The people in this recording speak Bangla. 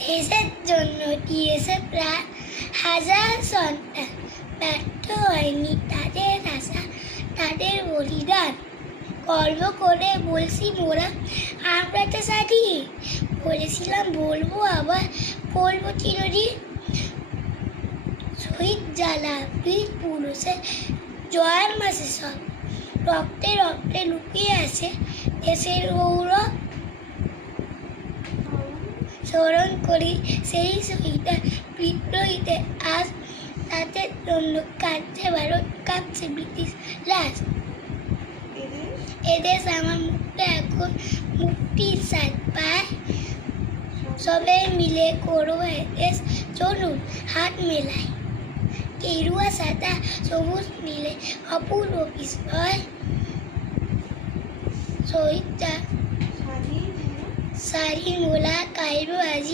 দেশের জন্য দিয়েছে প্রাণ, হাজার সন্তান ব্যর্থ হয়নি তাদের আশা, তাদের বলিদান। গর্ব করে বলছি মোরা আমরা তো স্বাধীন, বলেছিলাম বলবো আবার বলবো চিরদিন। শহীদ জ্বালা বীর পুরুষের জয়ের মাসে সব, রক্তে রক্তে লুকিয়ে আছে দেশের গৌরব। স্মরণ করি সেই শহীদের বিদ্রোহীদের আজ, তাদের জন্য কাঁদছে ভারত, কাঁপছে ব্রিটিশ লাশ। এদেশ আমার মুখটা এখন মুক্তির স্বাদ পায়, সবাই মিলে করবো এদেশ চলুন হাত মেলায়। গেরুয়া সাদা সবুজ নীলে অপূর্ব বিস্ময়, শহীদ স্বাধীন মোলা কাইব আজি